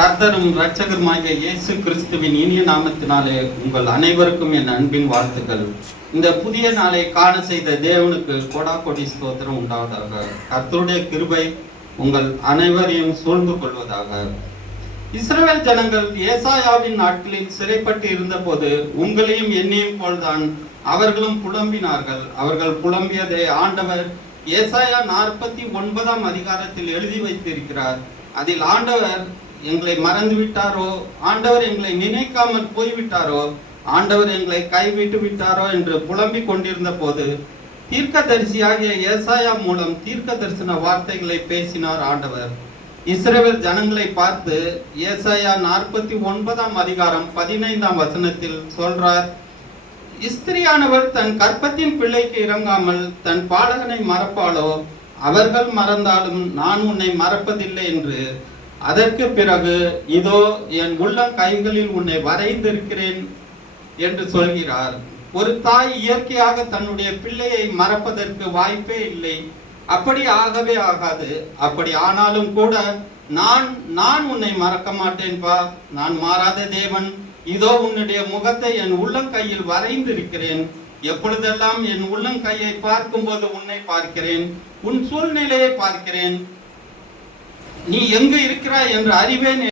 கர்த்தரும் இரட்சகருமாகிய இயேசு கிறிஸ்துவின் இனிய நாமத்தினாலே உங்கள் அனைவருக்கும் என் அன்பின் வாழ்த்துக்கள். இந்த புதிய நாளை காண செய்த தேவனுக்கு கொடாகொடி ஸ்தோத்திரம் உண்டாவதாக. கர்த்தருடைய கிருபை உங்கள் அனைவரையும் சூழ்ந்து கொள்வதாக. இஸ்ரவேல் ஜனங்கள் ஏசாயாவின் நாட்களில் சிறைப்பட்டு இருந்த போது உங்களையும் என்னையும் போல்தான் அவர்களும் புலம்பினார்கள். அவர்கள் புலம்பியதை ஆண்டவர் ஏசாயா 49 அதிகாரத்தில் எழுதி வைத்திருக்கிறார். அதில் ஆண்டவர் எங்களை மறந்து விட்டாரோ, ஆண்டவர் எங்களை நினைக்காமல் போய்விட்டாரோ, ஆண்டவர் எங்களை கைவிட்டு விட்டாரோ என்று புலம்பிக் கொண்டிருந்த போது தீர்க்கதரிசியாகிய ஏசாயா மூலம் தீர்க்க தரிசன வார்த்தைகளை பேசினார் ஆண்டவர். இஸ்ரவேல் ஜனங்களை பார்த்து ஏசாயா 49 அதிகாரம் 15 வசனத்தில் சொல்றார், ஸ்திரியானவள் தன் கற்பத்தின் பிள்ளைக்கு இறங்காமல் தன் பாலகனை மறப்பாளோ? அவர்கள் மறந்தாலும் நான் உன்னை மறப்பதில்லை என்று. அதற்கு பிறகு இதோ என் உள்ளம் கைகளில் உன்னை வரைந்திருக்கிறேன் என்று சொல்கிறார். ஒரு தாய் இயற்கையாக தன்னுடைய பிள்ளையை மறப்பதற்கு வாய்ப்பே இல்லை. அப்படி ஆகவே ஆகாது. அப்படி ஆனாலும் கூட நான் உன்னை மறக்க மாட்டேன்பா. நான் மாறாத தேவன். இதோ உன்னுடைய முகத்தை என் உள்ளங்கையில் வரைந்திருக்கிறேன். எப்பொழுதெல்லாம் என் உள்ளங்கையை பார்க்கும்போது உன்னை பார்க்கிறேன், உன் சூழ்நிலையை பார்க்கிறேன். நீ எங்கு இருக்கிறாய் என்று அறிவேன்.